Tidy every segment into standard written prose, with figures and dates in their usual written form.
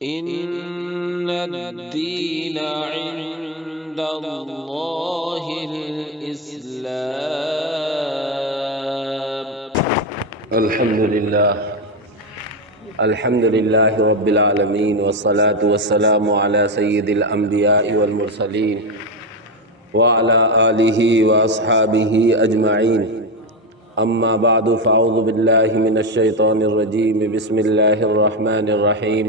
إن الدين عند الله الإسلام. الحمد لله رب العالمين، والصلاة والسلام على سيد الأنبياء والمرسلين وعلى آله وأصحابه أجمعين. أما بعد، فأعوذ بالله من الشيطان الرجيم. بسم الله الرحمن الرحيم.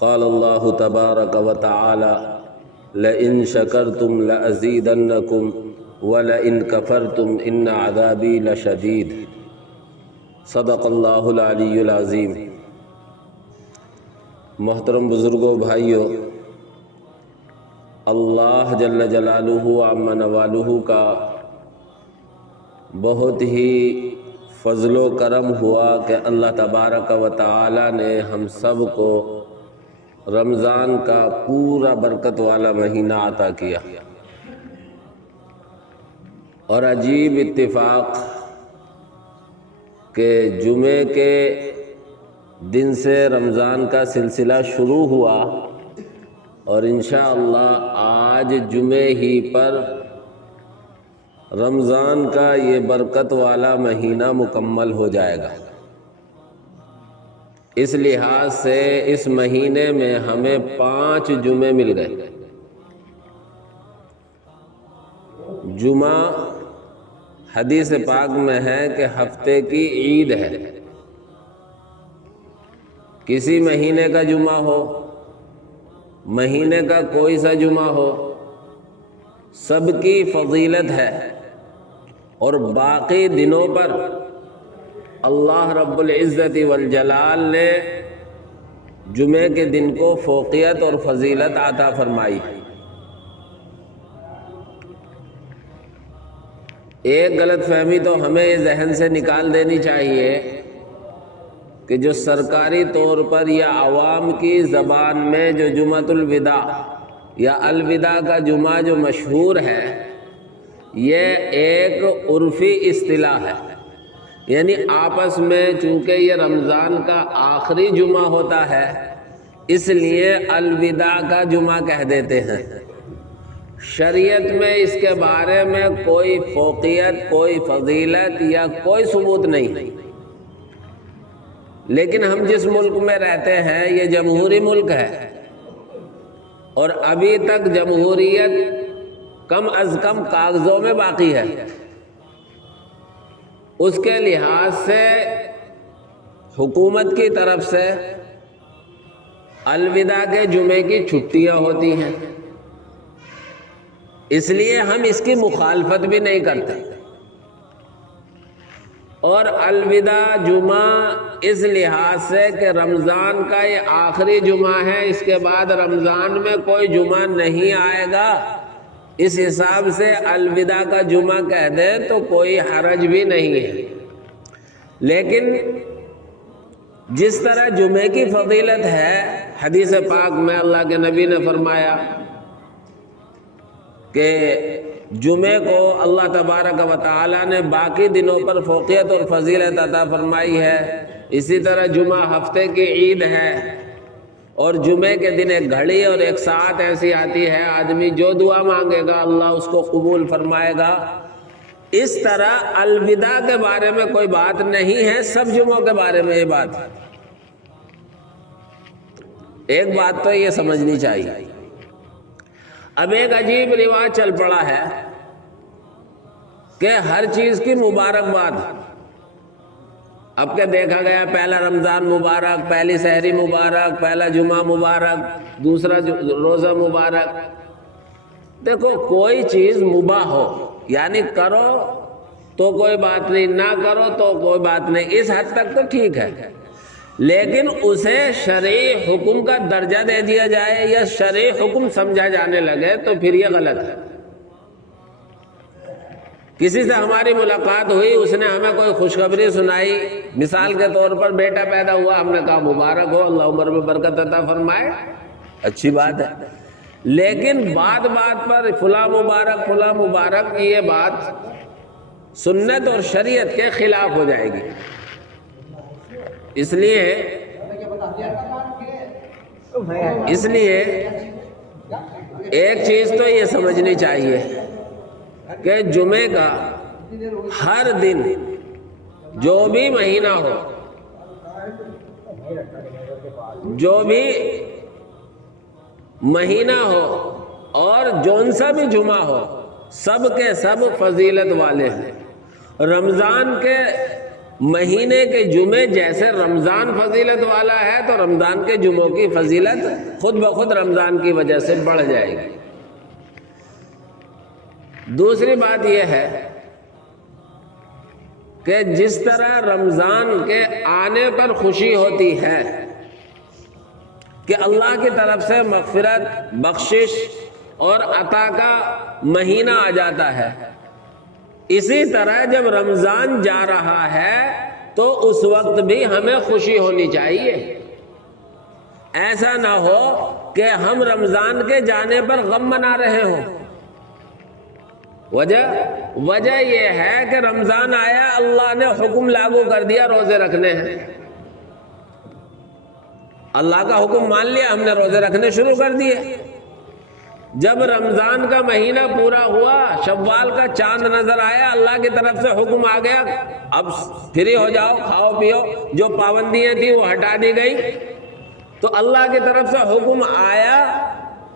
قال الله تبارك وتعالى: لئن شكرتم لأزيدنكم ولئن كفرتم إن عذابي لشديد. صدق اللہ العلی العظیم. محترم بزرگوں، بھائیوں، اللہ جل جلالہ عم نوالہ کا بہت ہی فضل و کرم ہوا کہ اللہ تبارک و تعالی نے ہم سب کو رمضان کا پورا برکت والا مہینہ عطا کیا. اور عجیب اتفاق کہ جمعے کے دن سے رمضان کا سلسلہ شروع ہوا اور انشاءاللہ آج جمعے ہی پر رمضان کا یہ برکت والا مہینہ مکمل ہو جائے گا. اس لحاظ سے اس مہینے میں ہمیں 5 جمعے مل گئے. جمعہ حدیث پاک میں ہے کہ ہفتے کی عید ہے. کسی مہینے کا جمعہ ہو، مہینے کا کوئی سا جمعہ ہو، سب کی فضیلت ہے. اور باقی دنوں پر اللہ رب العزت والجلال نے جمعے کے دن کو فوقیت اور فضیلت عطا فرمائی. ایک غلط فہمی تو ہمیں یہ ذہن سے نکال دینی چاہیے کہ جو سرکاری طور پر یا عوام کی زبان میں جو جمعۃ الوداع یا الوداع کا جمعہ جو مشہور ہے، یہ ایک عرفی اصطلاح ہے. یعنی آپس میں چونکہ یہ رمضان کا آخری جمعہ ہوتا ہے، اس لیے الوداع کا جمعہ کہہ دیتے ہیں. شریعت میں اس کے بارے میں کوئی فوقیت، کوئی فضیلت یا کوئی ثبوت نہیں. لیکن ہم جس ملک میں رہتے ہیں یہ جمہوری ملک ہے، اور ابھی تک جمہوریت کم از کم کاغذوں میں باقی ہے. اس کے لحاظ سے حکومت کی طرف سے الوداع کے جمعے کی چھٹیاں ہوتی ہیں، اس لیے ہم اس کی مخالفت بھی نہیں کرتے. اور الوداع جمعہ اس لحاظ سے کہ رمضان کا یہ آخری جمعہ ہے، اس کے بعد رمضان میں کوئی جمعہ نہیں آئے گا، اس حساب سے الوداع کا جمعہ کہہ دیں تو کوئی حرج بھی نہیں ہے. لیکن جس طرح جمعے کی فضیلت ہے، حدیث پاک میں اللہ کے نبی نے فرمایا کہ جمعے کو اللہ تبارک و تعالی نے باقی دنوں پر فوقیت اور فضیلت عطا فرمائی ہے. اسی طرح جمعہ ہفتے کی عید ہے، اور جمعے کے دن ایک گھڑی اور ایک ساعت ایسی آتی ہے، آدمی جو دعا مانگے گا اللہ اس کو قبول فرمائے گا. اس طرح الوداع کے بارے میں کوئی بات نہیں ہے، سب جمعوں کے بارے میں یہ بات ہے. ایک بات تو یہ سمجھنی چاہیے. اب ایک عجیب رواج چل پڑا ہے کہ ہر چیز کی مبارکباد. اب کہ دیکھا گیا پہلا رمضان مبارک، پہلی سحری مبارک، پہلا جمعہ مبارک، دوسرا روزہ مبارک. دیکھو، کوئی چیز مباح ہو، یعنی کرو تو کوئی بات نہیں، نہ کرو تو کوئی بات نہیں، اس حد تک تو ٹھیک ہے. لیکن اسے شرعی حکم کا درجہ دے دیا جائے یا شرعی حکم سمجھا جانے لگے تو پھر یہ غلط ہے. کسی سے ہماری ملاقات ہوئی، اس نے ہمیں کوئی خوشخبری سنائی، مثال کے طور پر بیٹا پیدا ہوا، ہم نے کہا مبارک ہو، اللہ عمر میں برکت عطا فرمائے، اچھی بات ہے. لیکن بات بات پر فلاں مبارک فلاں مبارک، یہ بات سنت اور شریعت کے خلاف ہو جائے گی. اس لیے اس لیے ایک چیز تو یہ سمجھنی چاہیے کہ جمعے کا ہر دن جو بھی مہینہ ہو، جو بھی مہینہ ہو اور جون سا بھی جمعہ ہو، سب کے سب فضیلت والے ہیں۔ رمضان کے مہینے کے جمعے جیسے رمضان فضیلت والا ہے تو رمضان کے جمعوں کی فضیلت خود بخود رمضان کی وجہ سے بڑھ جائے گی۔ دوسری بات یہ ہے کہ جس طرح رمضان کے آنے پر خوشی ہوتی ہے کہ اللہ کی طرف سے مغفرت، بخشش اور عطا کا مہینہ آ جاتا ہے، اسی طرح جب رمضان جا رہا ہے تو اس وقت بھی ہمیں خوشی ہونی چاہیے۔ ایسا نہ ہو کہ ہم رمضان کے جانے پر غم منا رہے ہوں۔ وجہ یہ ہے کہ رمضان آیا، اللہ نے حکم لاگو کر دیا روزے رکھنے ہیں، اللہ کا حکم مان لیا، ہم نے روزے رکھنے شروع کر دیے۔ جب رمضان کا مہینہ پورا ہوا، شوال کا چاند نظر آیا، اللہ کی طرف سے حکم آ گیا اب فری ہو جاؤ، کھاؤ پیو، جو پابندیاں تھیں وہ ہٹا دی گئی۔ تو اللہ کی طرف سے حکم آیا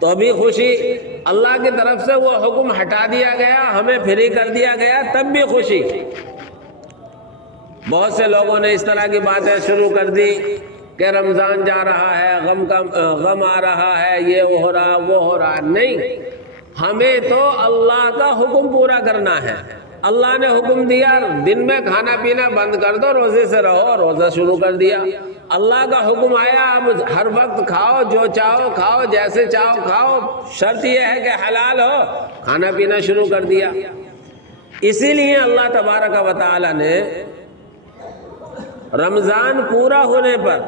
تو بھی خوشی، اللہ کی طرف سے وہ حکم ہٹا دیا گیا، ہمیں فری کر دیا گیا، تب بھی خوشی۔ بہت سے لوگوں نے اس طرح کی باتیں شروع کر دی کہ رمضان جا رہا ہے، غم آ رہا ہے، یہ ہو رہا وہ ہو رہا۔ نہیں، ہمیں تو اللہ کا حکم پورا کرنا ہے۔ اللہ نے حکم دیا دن میں کھانا پینا بند کر دو، روزے سے رہو، روزہ شروع کر دیا۔ اللہ کا حکم آیا اب ہر وقت کھاؤ، جو چاہو کھاؤ، جیسے چاہو کھاؤ، شرط یہ ہے کہ حلال ہو، کھانا پینا شروع کر دیا۔ اسی لیے اللہ تبارک و تعالی نے رمضان پورا ہونے پر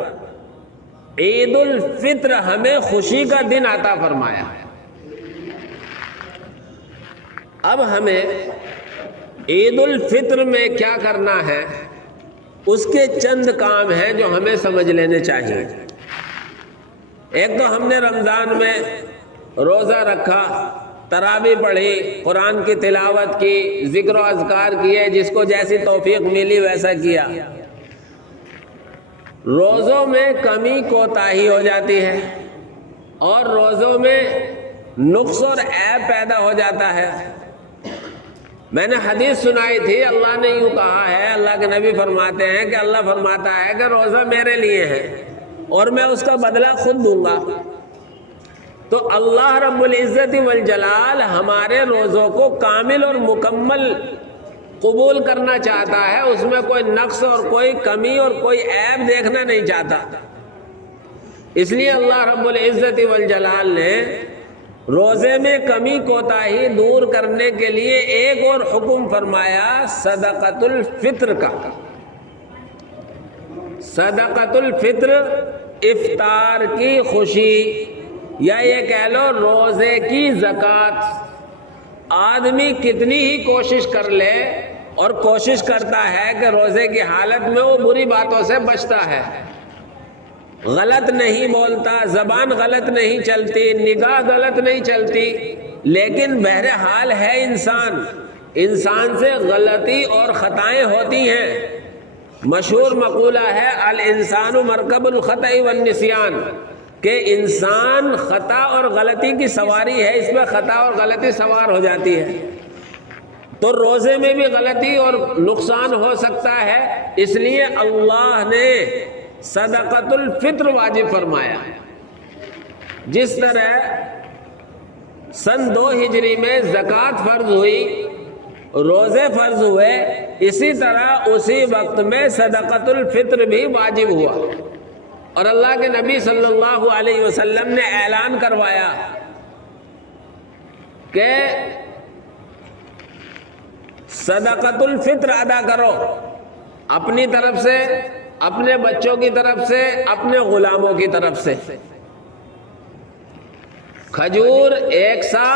عید الفطر ہمیں خوشی کا دن عطا فرمایا۔ اب ہمیں عید الفطر میں کیا کرنا ہے، اس کے چند کام ہیں جو ہمیں سمجھ لینے چاہیے۔ ایک تو ہم نے رمضان میں روزہ رکھا، تراویح پڑھی، قرآن کی تلاوت کی، ذکر و اذکار کیے، جس کو جیسی توفیق ملی ویسا کیا۔ روزوں میں کمی کوتاہی ہو جاتی ہے اور روزوں میں نقص اور عیب پیدا ہو جاتا ہے۔ میں نے حدیث سنائی تھی، اللہ نے یوں کہا ہے، اللہ کے نبی فرماتے ہیں کہ اللہ فرماتا ہے کہ روزہ میرے لیے ہے اور میں اس کا بدلہ خود دوں گا۔ تو اللہ رب العزت والجلال ہمارے روزوں کو کامل اور مکمل قبول کرنا چاہتا ہے، اس میں کوئی نقص اور کوئی کمی اور کوئی عیب دیکھنا نہیں چاہتا۔ اس لیے اللہ رب العزت والجلال نے روزے میں کمی کوتاہی دور کرنے کے لیے ایک اور حکم فرمایا، صدقۃ الفطر کا۔ صدقۃ الفطر افطار کی خوشی، یا یہ کہہ لو روزے کی زکوٰۃ۔ آدمی کتنی ہی کوشش کر لے اور کوشش کرتا ہے کہ روزے کی حالت میں وہ بری باتوں سے بچتا ہے، غلط نہیں بولتا، زبان غلط نہیں چلتی، نگاہ غلط نہیں چلتی، لیکن بہرحال ہے انسان سے غلطی اور خطائیں ہوتی ہیں۔ مشہور مقولہ ہے الانسان مرکب الخطأ والنسیان، کہ انسان خطا اور غلطی کی سواری ہے، اس میں خطا اور غلطی سوار ہو جاتی ہے۔ تو روزے میں بھی غلطی اور نقصان ہو سکتا ہے، اس لیے اللہ نے صدقۃ الفطر واجب فرمایا۔ جس طرح سن 2 ہجری میں زکوٰۃ فرض ہوئی، روزے فرض ہوئے، اسی طرح اسی وقت میں صدقۃ الفطر بھی واجب ہوا۔ اور اللہ کے نبی صلی اللہ علیہ وسلم نے اعلان کروایا کہ صدقۃ الفطر ادا کرو، اپنی طرف سے، اپنے بچوں کی طرف سے، اپنے غلاموں کی طرف سے۔ کھجور 1 سا،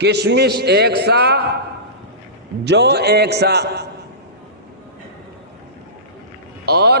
کشمش 1 سا، جو 1 سا، اور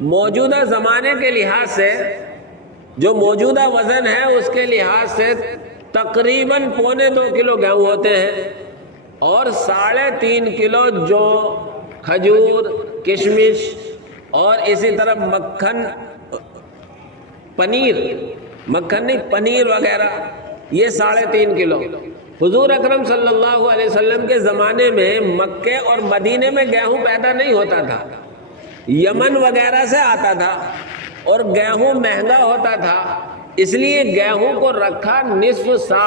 موجودہ زمانے کے لحاظ سے جو موجودہ وزن ہے اس کے لحاظ سے تقریباً 2.25 کلو گیہوں ہوتے ہیں، اور 3.5 کلو جو کھجور، کشمش اور اسی طرح مکھن، پنیر وغیرہ، یہ 3.5 کلو۔ حضور اکرم صلی اللہ علیہ وسلم کے زمانے میں مکے اور مدینے میں گیہوں پیدا نہیں ہوتا تھا، یمن وغیرہ سے آتا تھا، اور گیہوں مہنگا ہوتا تھا، اس لیے گیہوں کو رکھا نصف سا،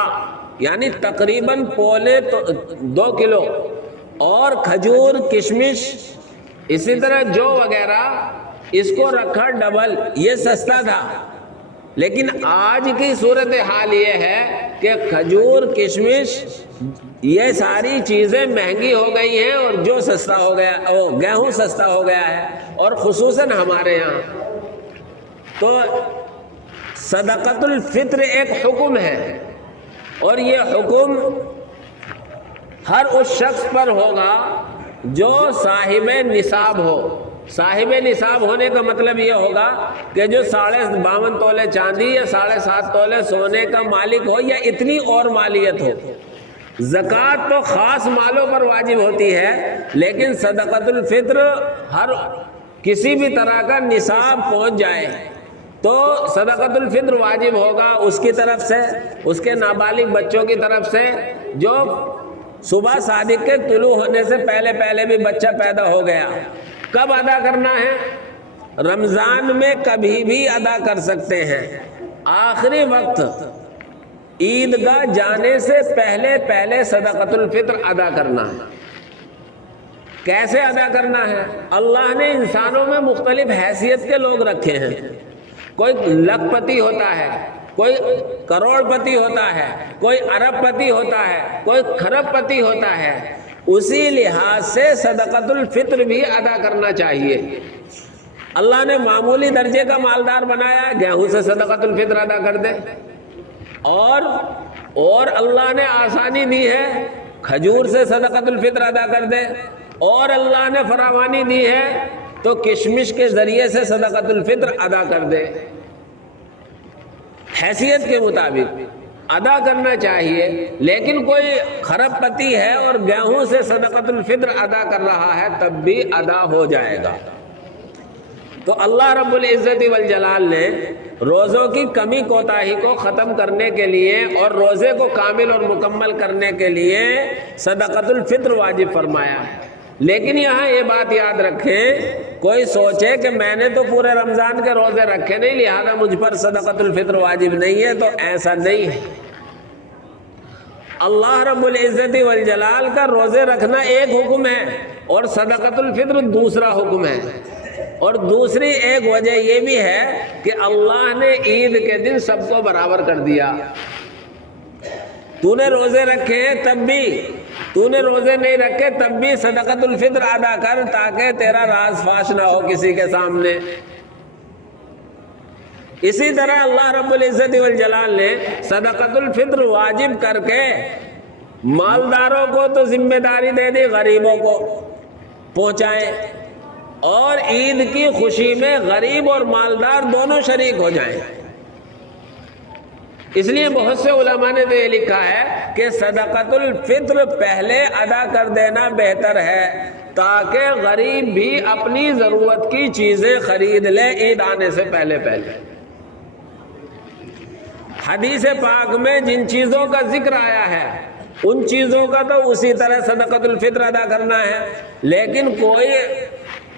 یعنی تقریباً 2.25 کلو، اور کھجور، کشمش، اسی طرح جو وغیرہ اس کو رکھا ڈبل، یہ سستا تھا۔ لیکن آج کی صورتحال یہ ہے کہ کھجور، کشمش، یہ ساری چیزیں مہنگی ہو گئی ہیں، اور جو سستا ہو گیا، گیہوں سستا ہو گیا ہے، اور خصوصاً ہمارے یہاں تو صدقۃ الفطر ایک حکم ہے، اور یہ حکم ہر اس شخص پر ہوگا جو صاحب نصاب ہو۔ صاحب نصاب ہونے کا مطلب یہ ہوگا کہ جو 52.5 تولے چاندی یا 7.5 تولے سونے کا مالک ہو، یا اتنی اور مالیت ہو۔ زکوٰۃ تو خاص مالوں پر واجب ہوتی ہے، لیکن صدقۃ الفطر ہر کسی بھی طرح کا نصاب پہنچ جائے تو صدقۃ الفطر واجب ہوگا اس کی طرف سے، اس کے نابالغ بچوں کی طرف سے، جو صبح صادق کے طلوع ہونے سے پہلے بھی بچہ پیدا ہو گیا۔ کب ادا کرنا ہے؟ رمضان میں کبھی بھی ادا کر سکتے ہیں، آخری وقت عیدگاہ جانے سے پہلے صدقۃ الفطر ادا کرنا ہے۔ کیسے ادا کرنا ہے؟ اللہ نے انسانوں میں مختلف حیثیت کے لوگ رکھے ہیں، کوئی لاکھ پتی ہوتا ہے، کوئی کروڑ پتی ہوتا ہے، کوئی ارب پتی ہوتا ہے، کوئی کھرب پتی ہوتا ہے۔ اسی لحاظ سے صدقۃ الفطر بھی ادا کرنا چاہیے۔ اللہ نے معمولی درجے کا مالدار بنایا، گیہوں سے صدقۃ الفطر ادا کر دے، اور اللہ نے آسانی دی ہے، کھجور سے صدقۃ الفطر ادا کر دے، اور اللہ نے فراوانی دی ہے تو کشمش کے ذریعے سے صدقۃ الفطر ادا کر دے۔ حیثیت کے مطابق ادا کرنا چاہیے، لیکن کوئی خرب پتی ہے اور گیہوں سے صدقۃ الفطر ادا کر رہا ہے تب بھی ادا ہو جائے گا۔ تو اللہ رب العزت والجلال نے روزوں کی کمی کوتاہی کو ختم کرنے کے لیے اور روزے کو کامل اور مکمل کرنے کے لیے صدقۃ الفطر واجب فرمایا۔ لیکن یہاں یہ بات یاد رکھیں، کوئی سوچے کہ میں نے تو پورے رمضان کے روزے رکھے نہیں لہذا مجھ پر صدقۃ الفطر واجب نہیں ہے، تو ایسا نہیں ہے۔ اللہ رب العزت والجلال کا روزے رکھنا ایک حکم ہے، اور صدقۃ الفطر دوسرا حکم ہے۔ اور دوسری ایک وجہ یہ بھی ہے کہ اللہ نے عید کے دن سب کو برابر کر دیا۔ تو نے روزے رکھے ہیں تب بھی، تو نے روزے نہیں رکھے تب بھی صدقۃ الفطر ادا کر، تاکہ تیرا راز فاش نہ ہو کسی کے سامنے۔ اسی طرح اللہ رب العزت والجلال نے صدقۃ الفطر واجب کر کے مالداروں کو تو ذمہ داری دے دی غریبوں کو پہنچائیں، اور عید کی خوشی میں غریب اور مالدار دونوں شریک ہو جائیں۔ اس لیے بہت سے علماء نے تو یہ لکھا ہے کہ صدقۃ الفطر پہلے ادا کر دینا بہتر ہے، تاکہ غریب بھی اپنی ضرورت کی چیزیں خرید لے عید آنے سے پہلے۔ حدیث پاک میں جن چیزوں کا ذکر آیا ہے ان چیزوں کا تو اسی طرح صدقۃ الفطر ادا کرنا ہے، لیکن کوئی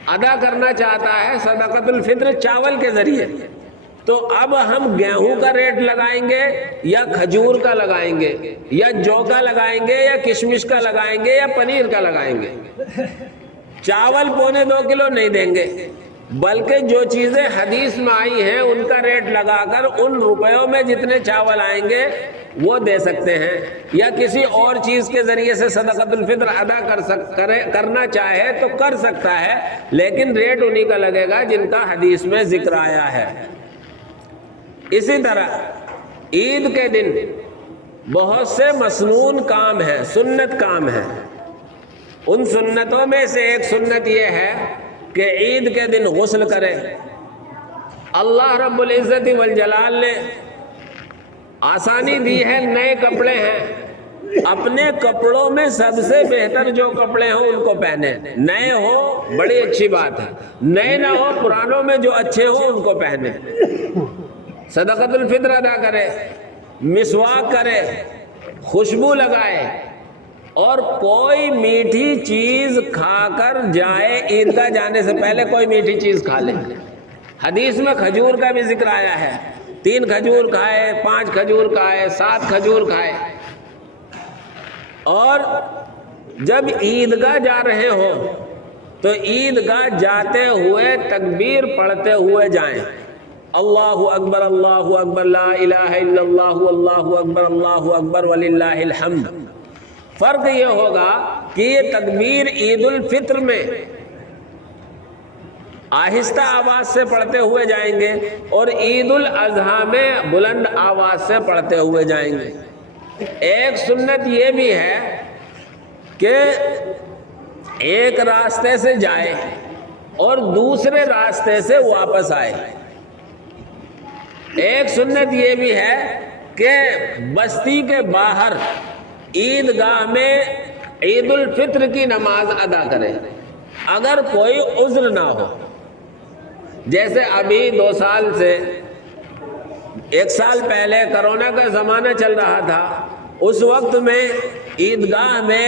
ادا کرنا چاہتا ہے صدقۃ الفطر چاول کے ذریعے، تو اب ہم گیہوں کا ریٹ لگائیں گے یا کھجور کا لگائیں گے یا جو کا لگائیں گے یا کشمش کا لگائیں گے یا پنیر کا لگائیں گے؟ چاول 2.25 کلو نہیں دیں گے، بلکہ جو چیزیں حدیث میں آئی ہیں ان کا ریٹ لگا کر ان روپیوں میں جتنے چاول آئیں گے وہ دے سکتے ہیں، یا کسی اور چیز کے ذریعے سے صدقۃ الفطر ادا کرنا چاہے تو کر سکتا ہے، لیکن ریٹ انہی کا لگے گا جن کا حدیث میں ذکر آیا ہے۔ اسی طرح عید کے دن بہت سے مسنون کام ہیں، سنت کام ہیں، ان سنتوں میں سے ایک سنت یہ ہے کہ عید کے دن غسل کرے۔ اللہ رب العزت والجلال نے آسانی دی ہے، نئے کپڑے ہیں، اپنے کپڑوں میں سب سے بہتر جو کپڑے ہوں ان کو پہنے، نئے ہو بڑی اچھی بات ہے، نئے نہ ہو پرانوں میں جو اچھے ہوں ان کو پہنے، صدقۃ الفطر ادا کرے، مسواک کرے، خوشبو لگائے، اور کوئی میٹھی چیز کھا کر جائے، عیدگاہ جانے سے پہلے کوئی میٹھی چیز کھا لے۔ حدیث میں کھجور کا بھی ذکر آیا ہے، 3 کھجور کھائے، 5 کھجور کھائے، 7 کھجور کھائے۔ اور جب عیدگاہ جا رہے ہو تو عیدگاہ جاتے ہوئے تکبیر پڑھتے ہوئے جائیں، اللہ اکبر اللہ اکبر لا الہ الا اللہ اللہ اکبر وللہ الحمد۔ فرق یہ ہوگا کہ یہ تکبیر عید الفطر میں آہستہ آواز سے پڑھتے ہوئے جائیں گے اور عید الاضحیٰ میں بلند آواز سے پڑھتے ہوئے جائیں گے۔ ایک سنت یہ بھی ہے کہ ایک راستے سے جائے اور دوسرے راستے سے واپس آئے۔ ایک سنت یہ بھی ہے کہ بستی کے باہر عیدگاہ میں عید الفطر کی نماز ادا کرے اگر کوئی عذر نہ ہو۔ جیسے ابھی 2 سال سے 1 سال پہلے کرونا کا زمانہ چل رہا تھا، اس وقت میں عیدگاہ میں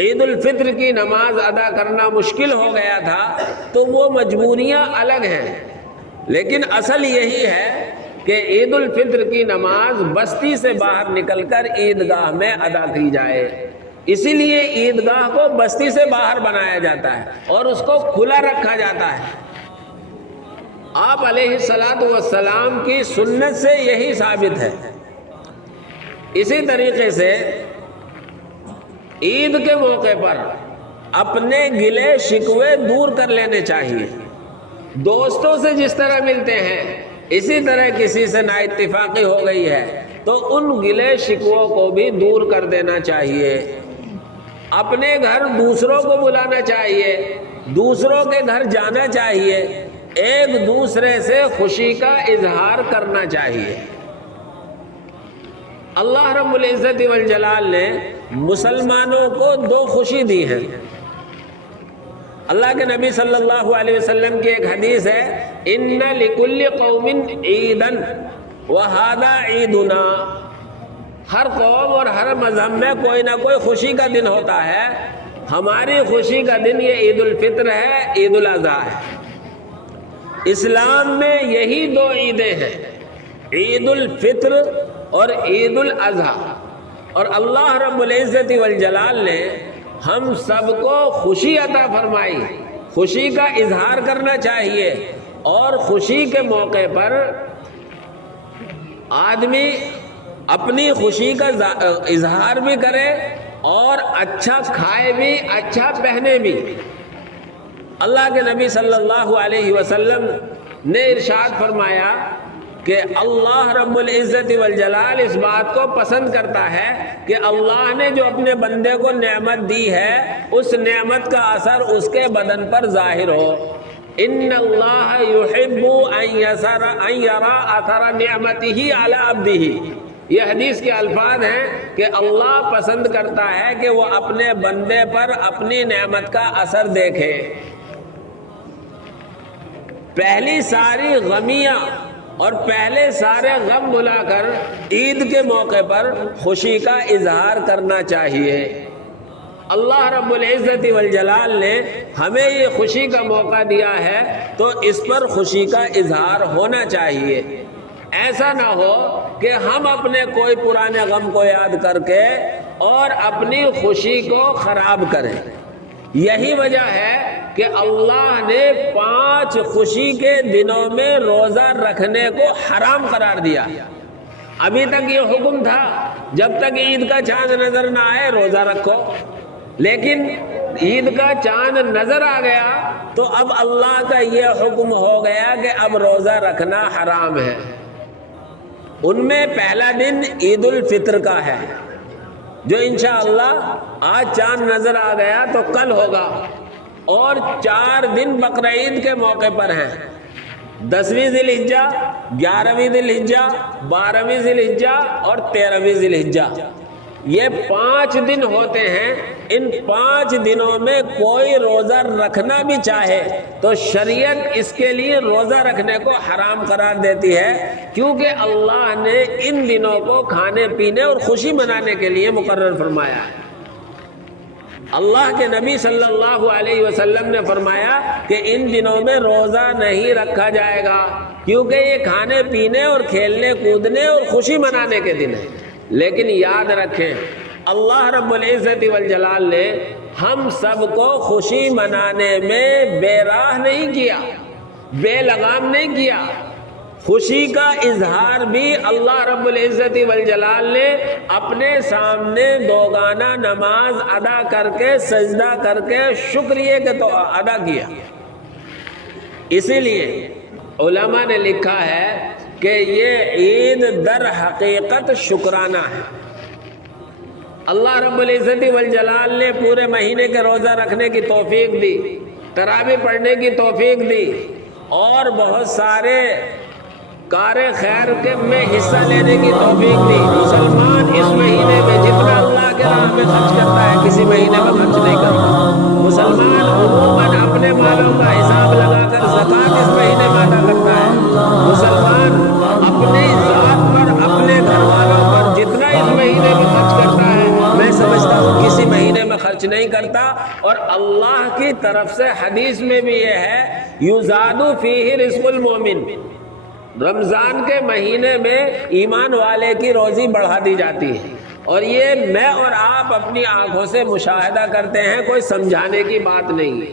عید الفطر کی نماز ادا کرنا مشکل ہو گیا تھا، تو وہ مجبوریاں الگ ہیں، لیکن اصل یہی ہے کہ عید الفطر کی نماز بستی سے باہر نکل کر عیدگاہ میں ادا کی جائے۔ اسی لیے عیدگاہ کو بستی سے باہر بنایا جاتا ہے اور اس کو کھلا رکھا جاتا ہے۔ آپ علیہ الصلاۃ والسلام کی سنت سے یہی ثابت ہے۔ اسی طریقے سے عید کے موقع پر اپنے گلے شکوے دور کر لینے چاہیے۔ دوستوں سے جس طرح ملتے ہیں اسی طرح کسی سے نا اتفاقی ہو گئی ہے تو ان گلے شکووں کو بھی دور کر دینا چاہیے۔ اپنے گھر دوسروں کو بلانا چاہیے، دوسروں کے گھر جانا چاہیے، ایک دوسرے سے خوشی کا اظہار کرنا چاہیے۔ اللہ رب العزت والجلال نے مسلمانوں کو 2 خوشی دی ہے۔ اللہ کے نبی صلی اللہ علیہ وسلم کی ایک حدیث ہے، ان لکل قوم عیدا وہذا عیدنا۔ ہر قوم اور ہر مذہب میں کوئی نہ کوئی خوشی کا دن ہوتا ہے، ہماری خوشی کا دن یہ عید الفطر ہے، عید الاضحیٰ ہے۔ اسلام میں یہی 2 عیدیں ہیں، عید الفطر اور عید الاضحیٰ، اور اللہ رب العزت والجلال نے ہم سب کو خوشی عطا فرمائی۔ خوشی کا اظہار کرنا چاہیے، اور خوشی کے موقع پر آدمی اپنی خوشی کا اظہار بھی کرے اور اچھا کھائے بھی، اچھا پہنے بھی۔ اللہ کے نبی صلی اللہ علیہ وسلم نے ارشاد فرمایا کہ اللہ رب العزت والجلال اس بات کو پسند کرتا ہے کہ اللہ نے جو اپنے بندے کو نعمت دی ہے اس نعمت کا اثر اس کے بدن پر ظاہر ہو۔ ان اللہ یحب ان یرا اثر نعمتہ علی عبدہ، یہ حدیث کے الفاظ ہیں کہ اللہ پسند کرتا ہے کہ وہ اپنے بندے پر اپنی نعمت کا اثر دیکھے۔ پہلی ساری غمیاں اور پہلے سارے غم بھلا کر عید کے موقع پر خوشی کا اظہار کرنا چاہیے۔ اللہ رب العزت والجلال نے ہمیں یہ خوشی کا موقع دیا ہے تو اس پر خوشی کا اظہار ہونا چاہیے۔ ایسا نہ ہو کہ ہم اپنے کوئی پرانے غم کو یاد کر کے اور اپنی خوشی کو خراب کریں۔ یہی وجہ ہے کہ اللہ نے 5 خوشی کے دنوں میں روزہ رکھنے کو حرام قرار دیا۔ ابھی تک یہ حکم تھا جب تک عید کا چاند نظر نہ آئے روزہ رکھو، لیکن عید کا چاند نظر آ گیا تو اب اللہ کا یہ حکم ہو گیا کہ اب روزہ رکھنا حرام ہے۔ ان میں پہلا دن عید الفطر کا ہے، جو انشاءاللہ آج چاند نظر آ گیا تو کل ہوگا، اور 4 دن بقر عید کے موقع پر ہیں، 10ویں ذی الحجہ، 11ویں ذی الحجہ، 12ویں ذی الحجہ اور 13ویں ذی الحجہ، یہ 5 دن ہوتے ہیں۔ ان 5 دنوں میں کوئی روزہ رکھنا بھی چاہے تو شریعت اس کے لیے روزہ رکھنے کو حرام قرار دیتی ہے، کیونکہ اللہ نے ان دنوں کو کھانے پینے اور خوشی منانے کے لیے مقرر فرمایا ہے۔ اللہ کے نبی صلی اللہ علیہ وسلم نے فرمایا کہ ان دنوں میں روزہ نہیں رکھا جائے گا، کیونکہ یہ کھانے پینے اور کھیلنے کودنے اور خوشی منانے کے دن ہیں۔ لیکن یاد رکھیں، اللہ رب العزت والجلال نے ہم سب کو خوشی منانے میں بے راہ نہیں کیا، بے لگام نہیں کیا۔ خوشی کا اظہار بھی اللہ رب العزت والجلال نے اپنے سامنے دوگانہ نماز ادا کر کے، سجدہ کر کے، شکریہ کے تو ادا کیا۔ اسی لیے علماء نے لکھا ہے کہ یہ عید در حقیقت شکرانہ ہے۔ اللہ رب العزت والجلال نے پورے مہینے کے روزہ رکھنے کی توفیق دی، تراویح پڑھنے کی توفیق دی، اور بہت سارے کار خیر کے میں حصہ لینے کی توفیق دی۔ مسلمان اس مہینے میں جتنا اللہ کے راہ میں خرچ کرتا ہے کسی مہینے میں خرچ نہیں کرتا۔ مسلمان عموماً اپنے مالوں کا حساب لگا کر زکوٰۃ اس مہینے میں ادا کرتا ہے۔ مسلمان اپنی ذات پر، اپنے گھر والوں پر جتنا اس مہینے میں خرچ کرتا ہے، میں سمجھتا ہوں کسی مہینے میں خرچ نہیں کرتا۔ اور اللہ کی طرف سے حدیث میں بھی یہ ہے، یزاد فیہ رزق المومن، رمضان کے مہینے میں ایمان والے کی روزی بڑھا دی جاتی ہے، اور یہ میں اور آپ اپنی آنکھوں سے مشاہدہ کرتے ہیں، کوئی سمجھانے کی بات نہیں ہے۔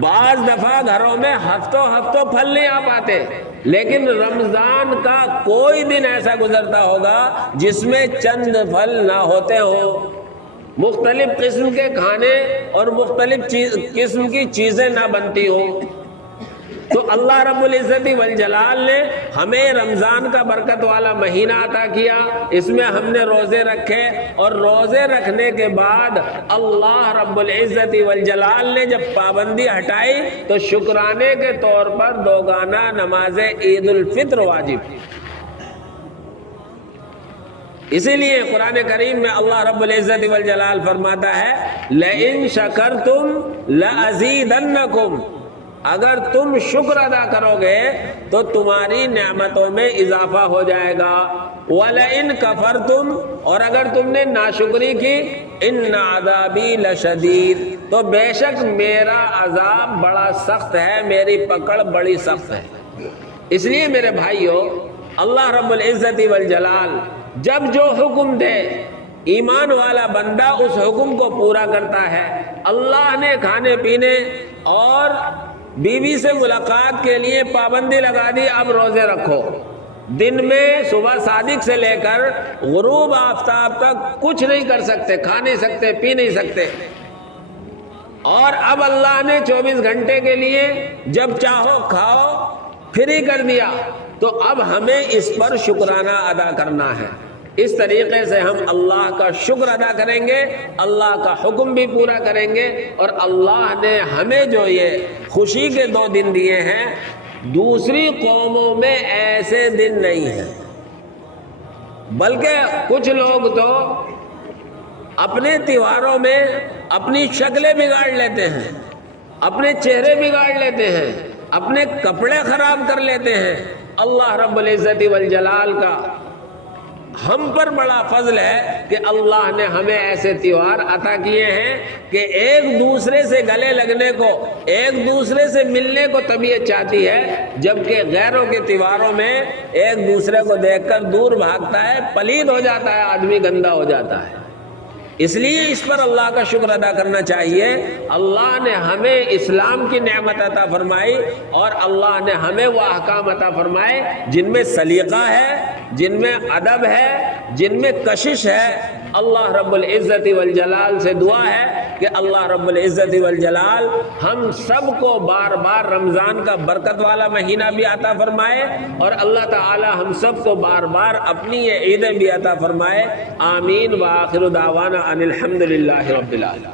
بعض دفعہ گھروں میں ہفتوں پھل نہیں آ پاتے، لیکن رمضان کا کوئی دن ایسا گزرتا ہوگا جس میں چند پھل نہ ہوتے ہوں، مختلف قسم کے کھانے اور مختلف قسم کی چیزیں نہ بنتی ہوں۔ تو اللہ رب العزت والجلال نے ہمیں رمضان کا برکت والا مہینہ عطا کیا، اس میں ہم نے روزے رکھے، اور روزے رکھنے کے بعد اللہ رب العزت والجلال نے جب پابندی ہٹائی تو شکرانے کے طور پر دوگانہ نماز عید الفطر واجب کی۔ اسی لیے قرآن کریم میں اللہ رب العزت والجلال فرماتا ہے، لَإِن شَكَرْتُمْ لَأَزِيدَنَّكُمْ، اگر تم شکر ادا کرو گے تو تمہاری نعمتوں میں اضافہ ہو جائے گا، وَلَئِن كَفَرْتُمْ، اور اگر تم نے ناشکری کی، إِنَّ عَذَابِي لَشَدِيدٌ، تو بے شک میرا عذاب بڑا سخت ہے، میری پکڑ بڑی سخت ہے۔ اس لیے میرے بھائیو، اللہ رب العزت والجلال جب جو حکم دے، ایمان والا بندہ اس حکم کو پورا کرتا ہے۔ اللہ نے کھانے پینے اور بیوی سے ملاقات کے لیے پابندی لگا دی، اب روزے رکھو، دن میں صبح صادق سے لے کر غروب آفتاب تک کچھ نہیں کر سکتے، کھا نہیں سکتے، پی نہیں سکتے، اور اب اللہ نے 24 گھنٹے کے لیے جب چاہو کھاؤ فری کر دیا، تو اب ہمیں اس پر شکرانہ ادا کرنا ہے۔ اس طریقے سے ہم اللہ کا شکر ادا کریں گے، اللہ کا حکم بھی پورا کریں گے، اور اللہ نے ہمیں جو یہ خوشی کے 2 دن دیے ہیں، دوسری قوموں میں ایسے دن نہیں ہیں، بلکہ کچھ لوگ تو اپنے تہواروں میں اپنی شکلیں بگاڑ لیتے ہیں، اپنے چہرے بگاڑ لیتے ہیں، اپنے کپڑے خراب کر لیتے ہیں۔ اللہ رب العزت والجلال کا ہم پر بڑا فضل ہے کہ اللہ نے ہمیں ایسے تہوار عطا کیے ہیں کہ ایک دوسرے سے گلے لگنے کو، ایک دوسرے سے ملنے کو طبیعت چاہتی ہے، جبکہ غیروں کے تہواروں میں ایک دوسرے کو دیکھ کر دور بھاگتا ہے، پلید ہو جاتا ہے آدمی، گندا ہو جاتا ہے۔ اس لیے اس پر اللہ کا شکر ادا کرنا چاہیے۔ اللہ نے ہمیں اسلام کی نعمت عطا فرمائی، اور اللہ نے ہمیں وہ احکام عطا فرمائے جن میں سلیقہ ہے، جن میں ادب ہے، جن میں کشش ہے۔ اللہ رب العزت والجلال سے دعا ہے کہ اللہ رب العزت والجلال ہم سب کو بار بار رمضان کا برکت والا مہینہ بھی عطا فرمائے، اور اللہ تعالی ہم سب کو بار بار اپنی یہ عیدیں بھی عطا فرمائے۔ آمین وآخر دعوانا ان الحمدللہ رب العالمین۔